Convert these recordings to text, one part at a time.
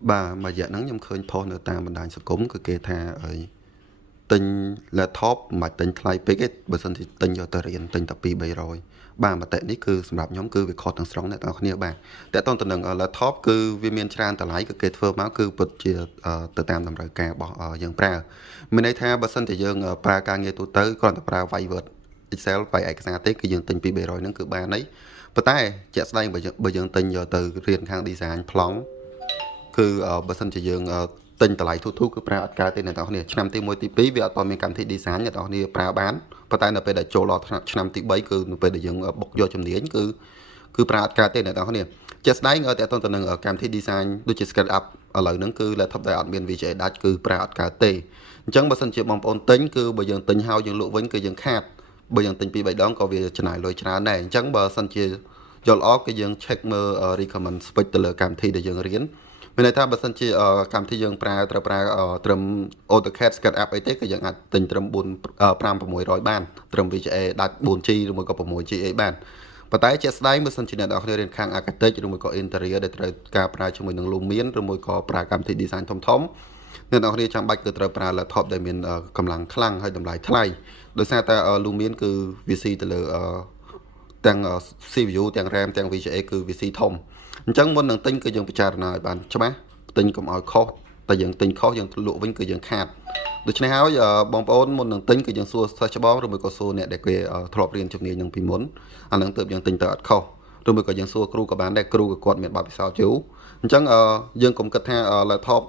Bà mà dạ nắng nhâm khơi phone ở ta mình đàn sập cúng cứ kê tha ở tinh laptop mà tinh thay cái bữa sinh thì tinh cho tờ riêng tinh tập pi bay rồi bà mà tệ ní cứสำหรับnhóm cứ việc khó thằng sóng này tao không bàแต่ตอนตอนหนึ่งlaptop គឺវាមានច្រើនតម្លៃគឺគេធ្វើមកគឺពិតជាទៅតាមតម្រូវការរបស់យើងប្រើមានន័យថាបើសិនជាយើងប្រើការងារទូទៅគ្រាន់តែប្រើ Word Excel វាយឯកសារទេគឺយើងទិញពី300ហ្នឹងគឺបានហើយប៉ុន្តែជាក់ស្ដែងបើយើងទិញយកទៅរៀនខាង design ប្លង់ គឺបើសិនជាយើងទិញតម្លៃធូរៗគឺប្រើអត់កើតទេអ្នកនរគ្នាឆ្នាំទី1ទី2វាអត់តមានកម្មវិធី design អ្នកនរគ្នាប្រើបានប៉ុន្តែនៅពេលដែលចូលដល់ឆ្នាំទី3គឺនៅពេលដែលយើងបុកយកជំនាញគឺប្រើអត់កើតទេអ្នកនរគ្នាជាក់ស្ដែងតើតើទៅនឹងកម្មវិធី design ដូចជា SketchUp ឥឡូវហ្នឹងគឺ laptop ដែលអត់មាន VGA ដាច់គឺប្រើអត់កើតទេអញ្ចឹងបើសិនជាបងប្អូនទិញគឺបើយើងទិញហើយយើងលក់វិញគឺយើងខាតបើយើងទិញពី3ដងក៏វាចំណាយលុយច្រើនដែរអញ្ចឹងបើសិនជាយល់ល្អគឺយើង check មើល recommend switch ទៅលើកម្មវិធីដែលយើងរៀន មានន័យថាបើសិនជាកម្មវិធីយើងប្រើត្រូវប្រើត្រឹម AutoCAD SketchUp អីទេគឺយើងអាចទិញត្រឹម5-600បានត្រឹម VGA ដាច់ 4G ឬមួយក៏ 6G អីបានប៉ុន្តែជាក់ស្ដែងបើសិនជាអ្នកនរគ្នារៀនខាង Architect ឬមួយក៏ Interior ដែលត្រូវការប្រើជាមួយនឹង Lumion ឬមួយក៏ប្រើកម្មវិធី Design ធំៗអ្នកនរគ្នាចាំបាច់គឺត្រូវប្រើ laptop ដែលមានកម្លាំងខ្លាំងហើយតម្លៃថ្លៃដោយសារតែ Lumion គឺវាស៊ីទៅលើទាំង CPU ទាំង RAM ទាំង VGA គឺវាស៊ីធំ អញ្ចឹងមុននឹងទិញគឺយើងពិចារណាឲ្យបានច្បាស់ទិញកុំឲ្យខុសតែយើងទិញខុសយើងលក់វិញគឺយើងខាតដូច្នេះហើយបងប្អូនមុននឹងទិញគឺយើងសួរសិស្សច្បងឬមួយក៏សួរអ្នកដែលគេធ្លាប់រៀនជំនាញនឹងពីមុនអានឹងទើបយើងទិញទៅអត់ខុសឬមួយក៏យើងសួរគ្រូក៏បានដែរគ្រូក៏គាត់មានបទពិសោធន៍យូរអញ្ចឹងយើងកុំគិតថា laptop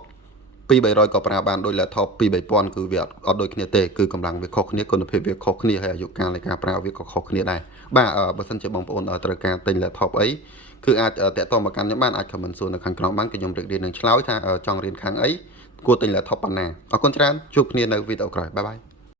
2-300ក៏ប្រើបានដោយ laptop 2-3000គឺវាអត់ដូចគ្នាទេគឺកម្លាំងវាខុសគ្នាគុណភាពវាខុសគ្នាហើយអាយុកាលនៃការប្រើវាក៏ខុសគ្នាដែរបាទបើសិនជាបងប្អូនត្រូវការទិញ laptop អី គឺអាចតាក់ទងមកកាន់ខ្ញុំបានអាច comment សួរនៅខាងក្រោមបានគឺខ្ញុំរៀបរៀងនឹងឆ្លើយថាចង់រៀនខាងអីគួរទិញ laptop ប៉ុណ្ណាអរគុណច្រើនជួបគ្នានៅវីដេអូក្រោយបាយបាយ